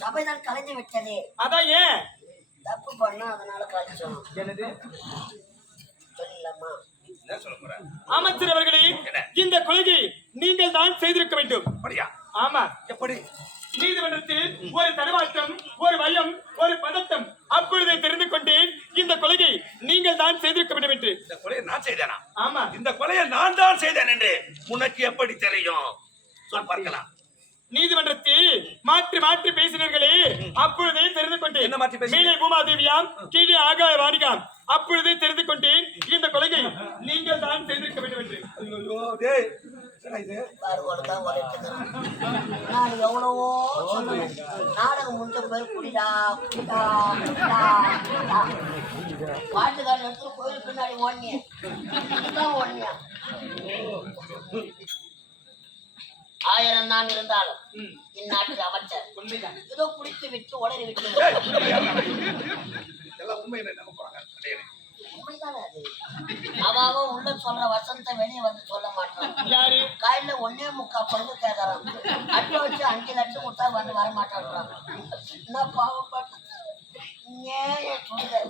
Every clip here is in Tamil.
சபைதான் கலைஞ்சு விட்டது. அதான் ஏன்? தப்பு பண்ணா அதனால கலைச்சோம் என்னது? சொல்லலாமா? அமைச்சர் அவர்களே என்ன? இந்த கொள்கை நீங்கள் தான் செய்திருக்க வேண்டும். அப்படியா? ஆமா. எப்படி? நீதிமன்றத்தில் ஒரு தடுமாற்றம் ஒரு பயம் ஒரு பதட்டம் அப்பொழுதே தெரிந்து கொண்டேன். இந்த கொள்கை நீங்கள் தான் செய்திருக்க வேண்டும் என்று. இந்த கொலையை நான் செய்தேனா? ஆமா. இந்த கொலையை நான் தான் செய்தேன் என்று உனக்கு எப்படி தெரியும்? சொல் பார்க்கலாம். நீதிமன்றத்தில் மாற்றி மாற்றி பேசினீர்களே. அப்பொழுதே தெரிந்து கொண்டேன் என்ன மாற்றி? மேலே பூமாதேவியாம் கீழே ஆகாய வாணிகாம் அப்பொழுதே தெரிந்து கொண்டேன் இந்த கொலையை நீங்கள் தான் செய்திருக்க வேண்டும் என்று. ஐயோ டேய் என்னடா இது? பாரு தான் உழைக்குதுறான் நான் எவ்வளவோ நாடகம் முடிஞ்ச போய் குடிடா குடிடா பாட்டுக்காரன் எடுத்து கோயில் பின்னாடி ஓடினேன். ஓடினியா ஆயிரம் தான் இருந்தாலும் ம், இந்நாட்டுக்கு அமைச்சர். ஏதோ குடித்து விட்டு உளறி விட்டு. உள்ள சொல்ற வசனத்தை வெளியே வந்து சொல்ல மாட்டான் காயில ஒன்னே முக்கா பங்கு கேட்கறான் அட்டை வச்சு அஞ்சு லட்சம் கொடுத்தா வந்து வர மாட்டான்றான் என்ன பாவப்பட்ட? ஏன் சொல்ற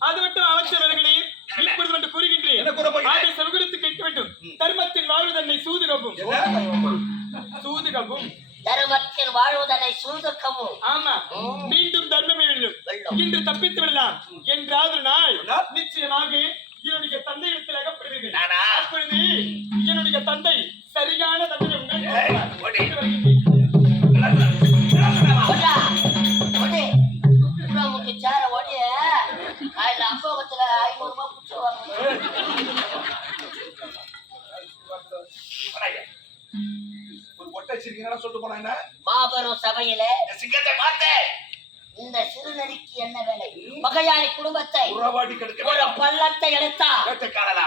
அது மட்டும் அமைச்சர் அவர்களே. சூதுகவும் தர்மத்தில் வாழ்வதனை சூதுக்கவும் ஆமா. மீண்டும் தர்மமே வெல்லும். இன்று தப்பித்து விடலாம் என்றாவது நாள்? நிச்சயமாக என்னுடைய தந்தை இடத்தில் அகப்படுவீர்கள். நானா? அப்பொழுது என்னுடைய தந்தை போனா என்ன மாபெரும் சபையில சிங்கத்தை மாத்தே. இந்த சிறுநடிக்கு என்ன வேலை? பகையாளி குடும்பத்தை உறவாடி கெடுக்க ஒரு பள்ளத்தை எடுத்தா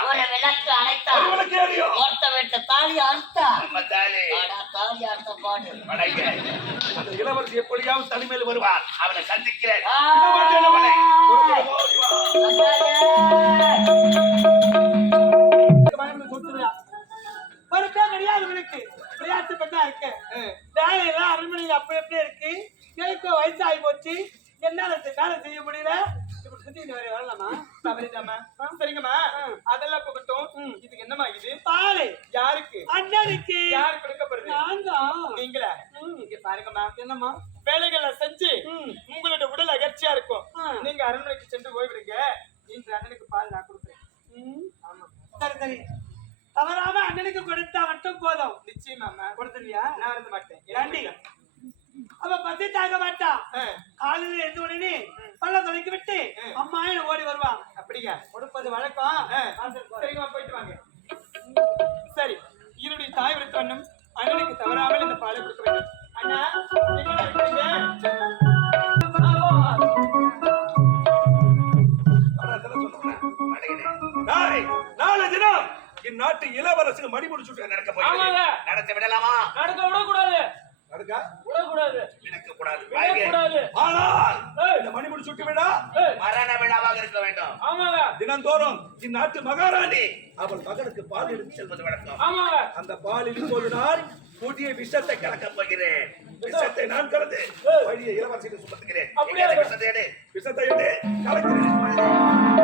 ஒரு விளக்கு அணைத்தா ஒருத்த வீட்டு தாலி அறுத்தா. தாலி அறுத்த பாடு. இளவரசி எப்படியாவது தனிமையில் வருவான். அவனை சந்திக்கிறேன். விளையாட்டு பெண்ணா இருக்கு வேலையெல்லாம் அரண்மனை அப்ப எப்படி இருக்கு? எனக்கு வயசு ஆகி போச்சு. என்னால வேலை செய்ய முடியல. சரிங்கம்மா. அதெல்லாம் போகட்டும். இதுக்கு என்னமா இது? பாலை. யாருக்கு? அண்ணனுக்கு. யாரு கொடுக்கப்படுது? நீங்களா? இங்க பாருங்கம்மா. என்னம்மா? வேலைகளை செஞ்சு உங்களோட உடல் அகர்ச்சியா இருக்கும். நீங்க அரண்மனைக்கு சென்று ஓய்விடுங்க. இன்று அண்ணனுக்கு பால் நான் கொடுக்குறேன். ஆமா சரி சரி. தவறாம அண்ணனுக்கு கொடுத்தா மட்டும் போதும். நிச்சயமா கொடுத்துருவியா? நான் இருந்த மாட்டேன். ஏண்டி அவ பத்தி தாங்க மாட்டா. காலையில எழுந்த உடனே பல்ல தொலைக்கி விட்டு அம்மா ஓடி வருவான் அப்படியா? கொடுப்பது வழக்கம். சரிங்கம்மா போயிட்டு வாங்க. சரி. என்னுடைய தாய் விடுத்த அண்ணனுக்கு தவறாமல் இந்த பாலை கொடுக்க வேண்டும். அண்ணா இந்நாட்டு இளவரசுக்கு மணிமுடி சுற்று நடக்க. போகிறது. நடத்த விடலாமா? நடக்க விடக்கூடாது. நடக்கா? விடக்கூடாது. விடக்க கூடாது விடக்கூடாது ஆனால் ஏய். இந்த மணிமுடி சுட்டு விடா. ஏய், மரண விழாவாக இருக்க வேண்டும். ஆமாங்க. தினந்தோறும் இந்நாட்டு மகாராணி அவள் மகனுக்கு பால் எடுத்து செல்வது வழக்கம். ஆமாங்க. அந்த பாலில் இப்போது நான் புதிய விஷத்தை கலக்கப் போகிறேன். விஷத்தை? நான் கலந்து வழியை இளவரசிக்கு சுமத்துகிறேன். விஷத்தை எடு? விஷத்தை எடு. கலக்கிறேன்.